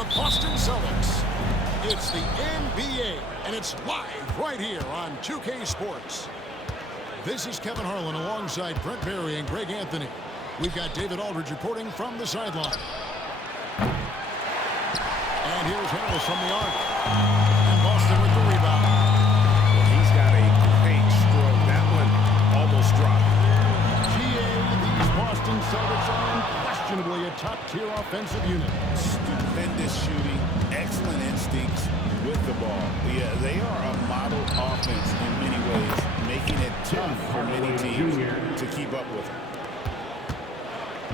the Boston Celtics. It's the NBA, and it's live right here on 2K Sports. This is Kevin Harlan alongside Brent Barry and Greg Anthony. We've got David Aldridge reporting from the sideline. And here's Harris from the arc. And Boston with the rebound. Well, he's got a great stroke. That one almost dropped. These Boston Celtics are unquestionably a top-tier offensive unit. Stupendous shooting, excellent instincts with the ball. Yeah, they are a model offense in many ways, making it tough for many teams to keep up with them.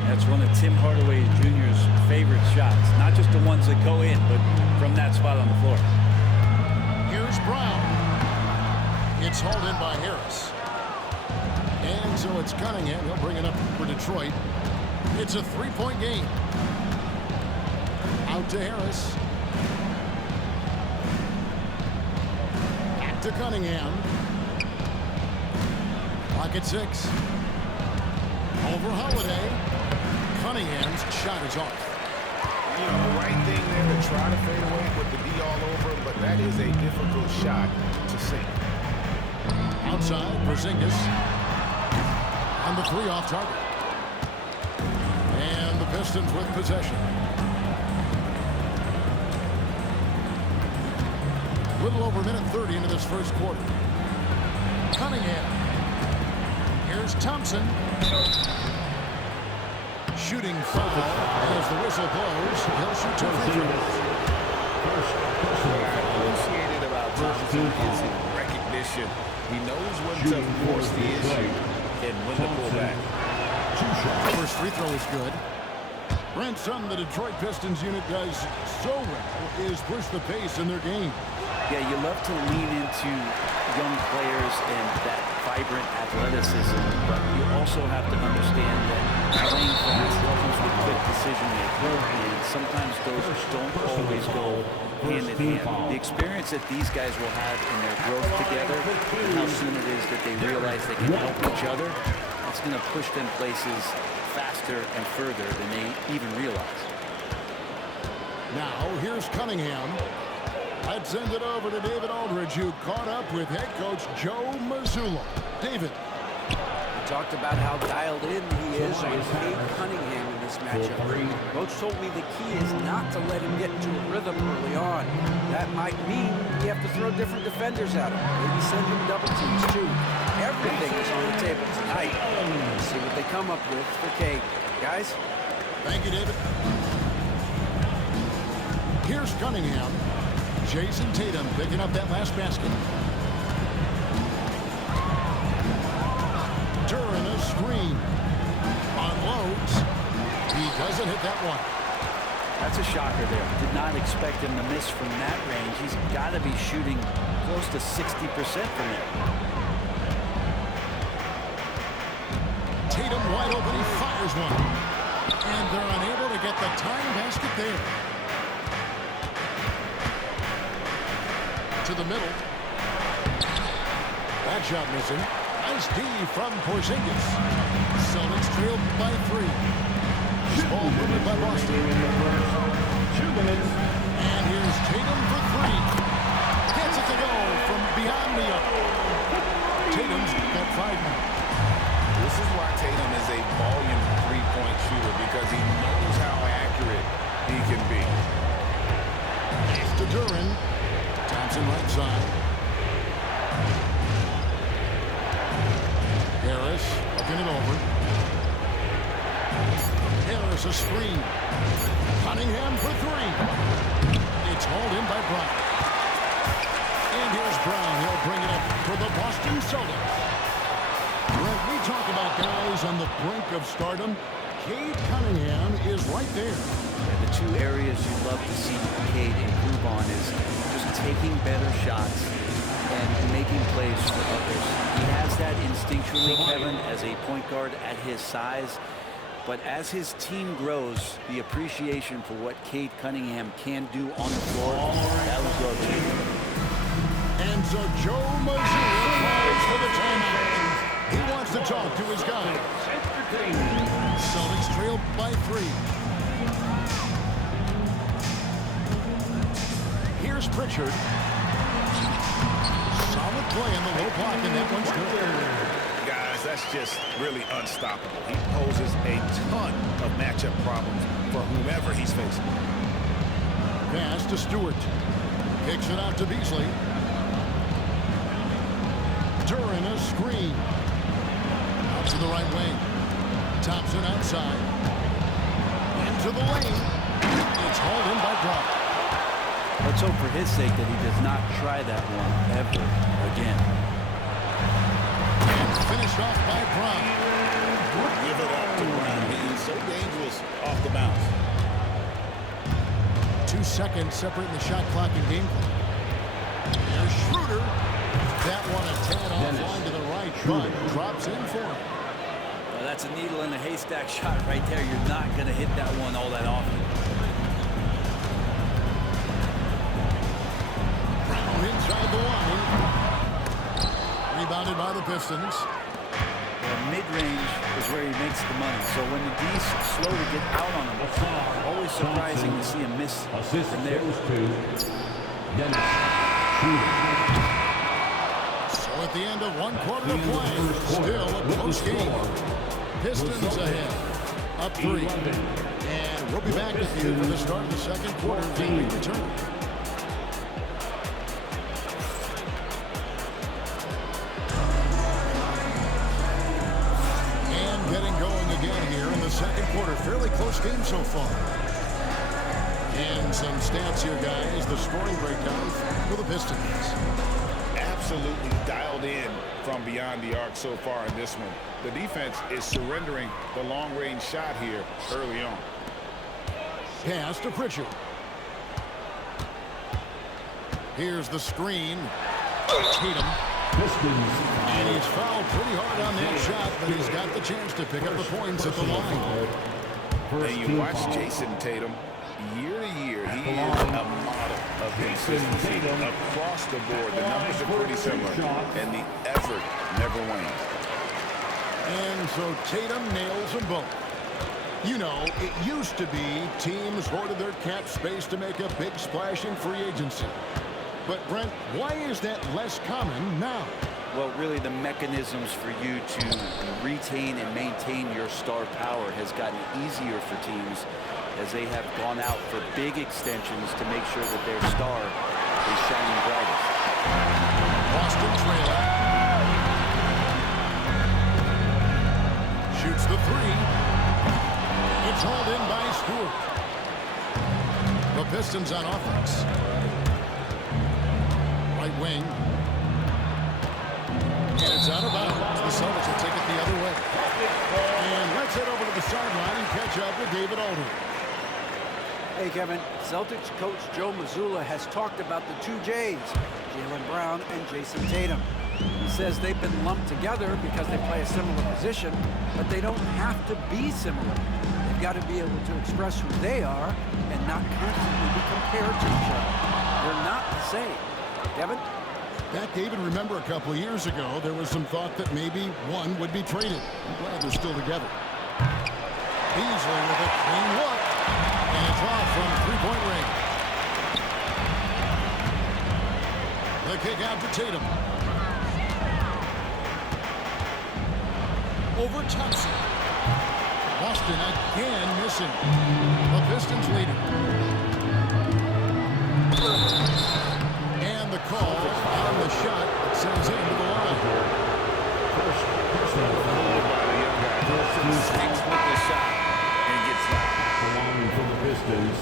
That's one of Tim Hardaway Jr.'s favorite shots. Not just the ones that go in, but from that spot on the floor. Here's Brown. It's hauled in by Harris. And so it's Cunningham. He'll bring it up for Detroit. It's a three-point game. Out to Harris. Back to Cunningham. Clock at 6. Over Holiday. Cunningham's shot is off. You know, the right thing there to try to fade away with the D all over, but that is a difficult shot to sink. Outside, Porzingis. On the three off target. And the Pistons with possession. A little over a minute 30 into this first quarter. Cunningham. Here's Thompson. Shooting foul as the whistle blows. He'll shoot two free throws. Appreciated about Thompson is recognition. He knows when to force the issue and when to pull back. First free throw is good. Brent, something the Detroit Pistons unit does so well is push the pace in their game. Yeah, you love to lean into young players and that vibrant athleticism, but you also have to understand that playing fast comes with quick decision making, and sometimes those don't always go hand in hand. The experience that these guys will have in their growth together, and how soon it is that they realize they can help each other, that's going to push them places faster and further than they even realize. Now, here's Cunningham. Let's send it over to David Aldridge, who caught up with head coach Joe Mazzulla. David. We talked about how dialed in he is with Cade Cunningham in this matchup. Coach told me the key is not to let him get into a rhythm early on. That might mean you have to throw different defenders at him. Maybe send him double teams, too. Everything is on the table tonight. Let's see what they come up with for Cade. Guys? Thank you, David. Here's Cunningham. Jason Tatum picking up that last basket. During a screen. Unloads. He doesn't hit that one. That's a shocker there. Did not expect him to miss from that range. He's got to be shooting close to 60% from it. Tatum wide open. He fires one. And they're unable to get the tying basket there. To the middle. That shot missing. Nice D from Porzingis. Celtics trail by 3. This ball moved by Boston. 2 minutes. And here's Tatum for 3. Gets it to go from beyond the arc. Tatum's got 5 now. This is why Tatum is a volume three-point shooter, because he knows how accurate he can be. To Duran. Thompson right side. Harris looking it over. Harris a screen. Cunningham for 3. It's hauled in by Brown. And here's Brown. He'll bring it up for the Boston Celtics. When we talk about guys on the brink of stardom, Cade Cunningham is right there. The two areas you love to see Cade improve on is just taking better shots and making plays for others. He has that instinctually, Kevin, as a point guard at his size. But as his team grows, the appreciation for what Cade Cunningham can do on the floor, that will grow too. And so Joe Mazzulla calls for the timeout. He wants to talk to his guys. Celtics trail by 3. Pritchard. Solid play in the low block, and that one's good. Guys, that's just really unstoppable. He poses a ton of matchup problems for whomever he's facing. Pass to Stewart. Kicks it out to Beasley. During a screen. Out to the right wing. Thompson outside. Into the lane. It's hauled in by Brown. Let's hope for his sake that he does not try that one ever again. And finished off by Brown. Give it up to Brown. He's so dangerous off the bounce. 2 seconds separating the shot clock and game clock. There's Schroeder. That one a tad offline to the right, but drops in for him. Well, that's a needle in a haystack shot right there. You're not going to hit that one all that often. Brown inside the line. Rebounded by the Pistons. Mid-range is where he makes the money. So when the D's slow to get out on him, always surprising to see him miss from there. So at the end of 1 quarter of play, still a close game. Pistons ahead, up 3. And we'll be back with you for the start of the second quarter when we return. Getting going again here in the second quarter. Fairly close game so far. And some stats here, guys. The scoring breakdown for the Pistons. Absolutely dialed in from beyond the arc so far in this one. The defense is surrendering the long-range shot here early on. Pass to Pritchard. Here's the screen. Tatum. And he's fouled pretty hard on that shot, but he's got the chance to pick up the points at the line. And you watch Jason Tatum, year to year, he is a model of consistency across the board. The numbers are pretty similar, and the effort never wanes. And so Tatum nails them both. You know, it used to be teams hoarded their cap space to make a big splash in free agency. But, Brent, why is that less common now? Well, really, the mechanisms for you to retain and maintain your star power has gotten easier for teams as they have gone out for big extensions to make sure that their star is shining brightest. Boston trailer. Shoots the 3. It's hauled in by Stewart. The Pistons on offense. Right wing. And it's out of bounds. The Celtics will take it the other way. And let's head over to the sideline and catch up with David Aldridge. Hey, Kevin. Celtics coach Joe Mazzulla has talked about the 2 J's, Jaylen Brown and Jason Tatum. He says they've been lumped together because they play a similar position, but they don't have to be similar. They've got to be able to express who they are and not constantly be compared to each other. They're not the same. Kevin? That, David, remember a couple of years ago, there was some thought that maybe one would be traded. I'm glad they're still together. Beasley with a clean look. And it's off from three-point range. The kick out to Tatum. Over Thompson. Boston again missing. The Pistons leading. And the call on the shot that sends him to the line. Sticks with the shot and gets that. Belonging for the Pistons,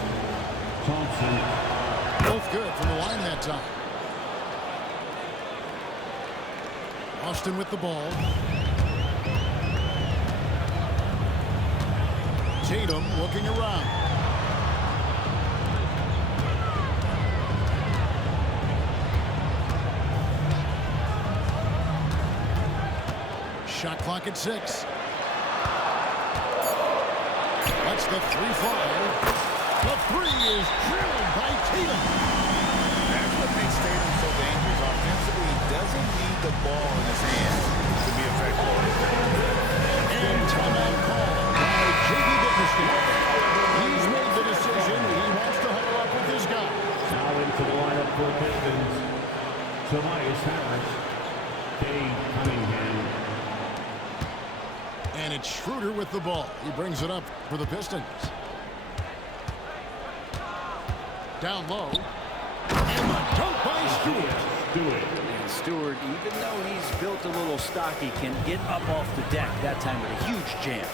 Thompson. Both good from the line that time. Austin with the ball. Tatum looking around. Shot clock at 6. That's the 3 fly. The 3 is drilled by Tatum. That's what makes Tatum so dangerous. Offensively, he doesn't need the ball in his hands to be effective. And timeout call by J.B. He's made the decision that he wants to huddle up with this guy. Now into the lineup for for the Pistons, Tobias Harris, Cade Cunningham. And it's Schroeder with the ball. He brings it up for the Pistons. Down low. And the dunk by Stewart. And Stewart, even though he's built a little stocky, can get up off the deck that time with a huge jam.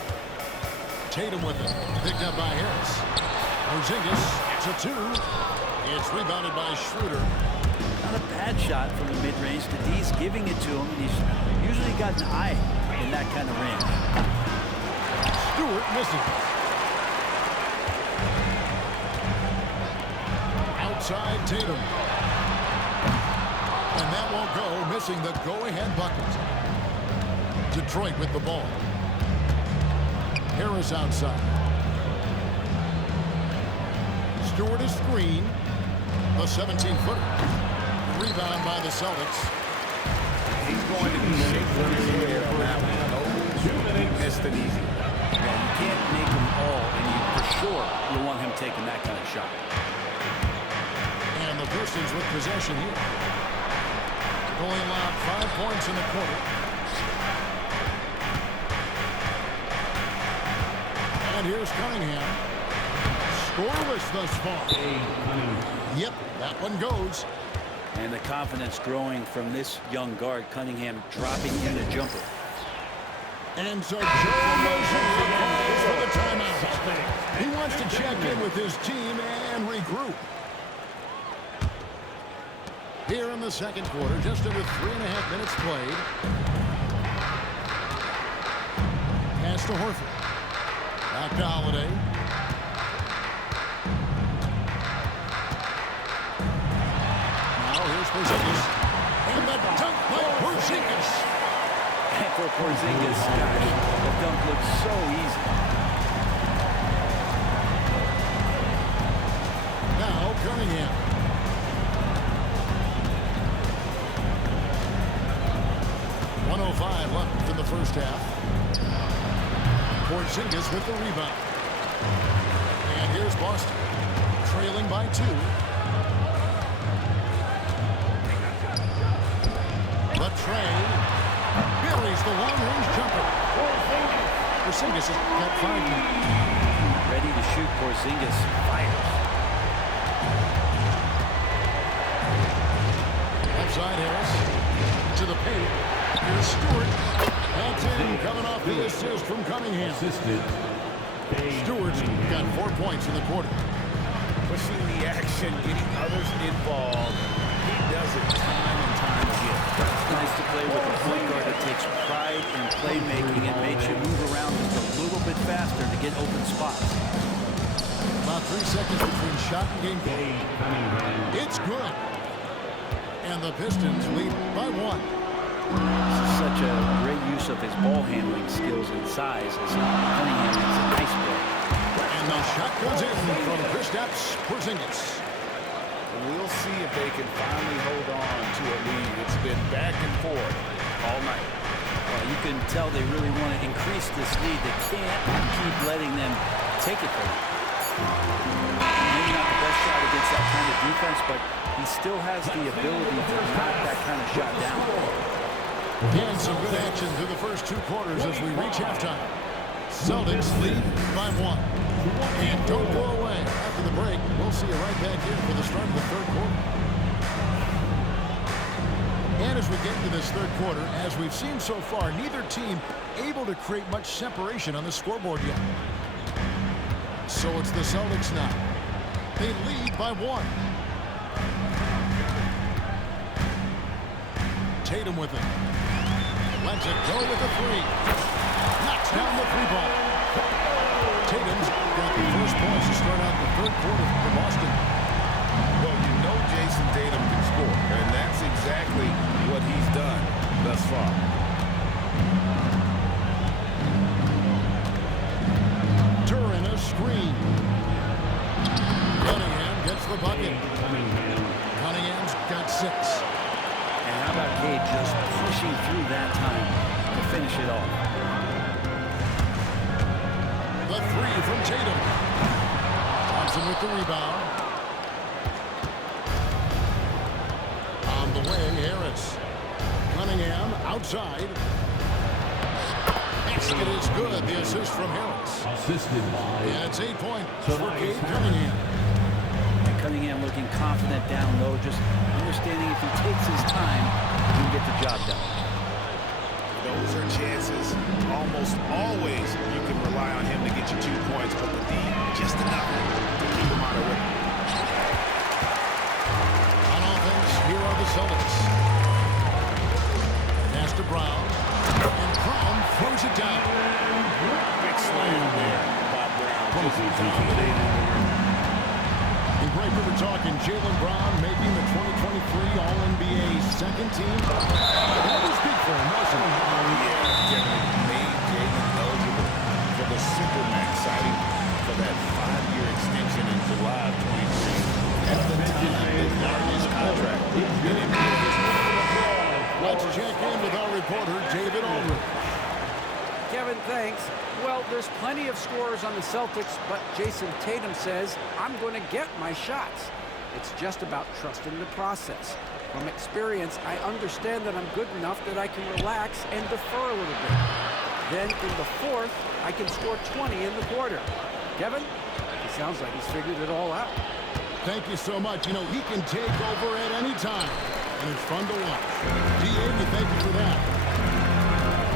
Tatum with it. Picked up by Harris. Porzingis, it's a two. It's rebounded by Schroeder. Not a bad shot from the mid-range. D's giving it to him, and he's usually got an eye in that kind of range. Stewart missing. Outside Tatum. And that won't go, missing the go-ahead bucket. Detroit with the ball. Harris outside. Stewart is screen. The 17-footer. Rebound by the Celtics. He's going to be shaking his hair on that one. He missed it easy. Well, you can't make them all, and for sure you want him taking that kind of shot. And the Pistons with possession here. Only allowed 5 points in the quarter. And here's Cunningham. Scoreless thus far. Yep, that one goes. And the confidence growing from this young guard, Cunningham, dropping in a jumper. And so Joe Motion calls for the timeout. He wants to check in with his team and regroup. Here in the second quarter, just under 3.5 minutes played. Pass to Horford. Back to Holiday. Now here's Porzingis. And the dunk by Porzingis. And for Porzingis, gosh, the dunk looks so easy. Now Cunningham. .105 left in the first half. Porzingis with the rebound. And here's Boston, trailing by 2. The trade buries the long-range jumper. Porzingis has got 5 now. Ready to shoot. Porzingis fires. Left side Harris to the paint. Here's Stewart. That's in, coming off the assist from Cunningham. Stewart's got 4 points in the quarter. Pushing the action, getting others involved. He does it time and time again. It's nice to play with a point guard that takes pride in playmaking and makes you move around just a little bit faster to get open spots. About 3 seconds between shot and game clock. It's good. And the Pistons lead by 1. This is such a great use of his ball handling skills and size as Cunningham makes a nice play. And the shot goes in from Kristaps Porzingis. We'll see if they can finally hold on to a lead. It's been back and forth all night. Well, you can tell they really want to increase this lead. They can't keep letting them take it from them. Maybe not the best shot against that kind of defense, but he still has the ability to knock that kind of shot down. And some good action through the first 2 quarters as we reach halftime. Celtics lead by 1. And don't go away. After the break, we'll see you right back here for the start of the third quarter. And as we get into this third quarter, as we've seen so far, neither team able to create much separation on the scoreboard yet. So it's the Celtics now. They lead by 1. Tatum with it. Lets it go with a 3. Knocks down the 3-ball. Tatum's got the first points to start out the third quarter for Boston. Well, you know Jason Tatum can score, and that's exactly what he's done thus far. Duran a screen. Cunningham gets the bucket. Cunningham's got 6. And how about Cade just pushing through that time to finish it off? The 3 from Tatum. Thompson with the rebound. Cunningham outside. Basket is good. The assist from Harris. Assisted by... And it's 8 points for Cade Cunningham. And Cunningham looking confident down low, just understanding if he takes his time, he can get the job done. Those are chances. Almost always you can rely on him to get you 2 points, but the D just enough to keep him out of it. On offense, here are the Celtics. Pass to Brown. And Brown throws it down. Big slam there by Brown. Just dominating the rim. In break, we were talking Jaylen Brown making the 2023 All-NBA second team. That was big for him, wasn't it? Made Jaylen eligible for the Supermax signing for that 5-year extension in July of 23. At the time, his largest contract in NBA history. Let's check in with our reporter, David Aldridge. Kevin, thanks. Well, there's plenty of scorers on the Celtics, but Jason Tatum says, I'm going to get my shots. It's just about trusting the process. From experience, I understand that I'm good enough that I can relax and defer a little bit. Then in the fourth, I can score 20 in the quarter. Kevin, it sounds like he's figured it all out. Thank you so much. You know, he can take over at any time, and it's fun to watch. D.A., we thank you for that.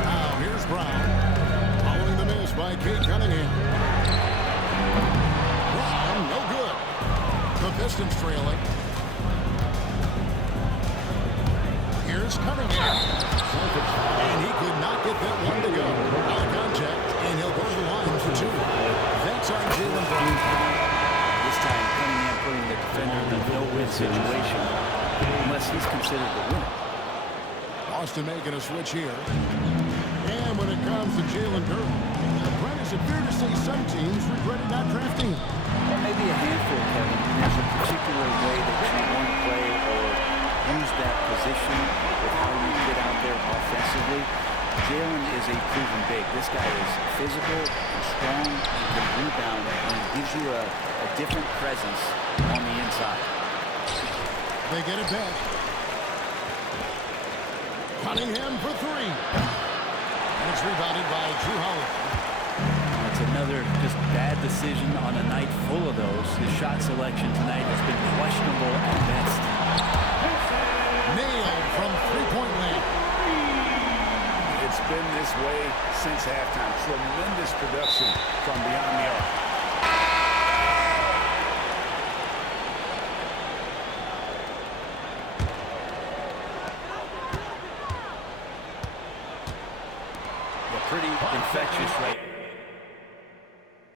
Now, here's Brown. Following the miss by Cade Cunningham. Brown, no good. The Pistons trailing. Here's Cunningham. And he could not get that one to go. Out of contact, and he'll go to the line for 2. That's on Jaylen Brown. This time, Cunningham putting the defender in a no-win situation, unless he's considered the winner. Boston making a switch here. And when it comes to Jalen Durden, Brent, is it fair to say some teams regretted not drafting him? Well, maybe a handful, Kevin. There's a particular way that you want to play or use that position with how you get out there offensively. Jalen is a proven big. This guy is physical and strong. He can rebound, and it gives you a different presence on the inside. They get it back. Cunningham for 3. And it's rebounded by Drew Holiday. It's another just bad decision on a night full of those. His shot selection tonight has been questionable at best. Nailed from three-point land. It's been this way since halftime. Tremendous production from beyond the arc. Pretty infectious right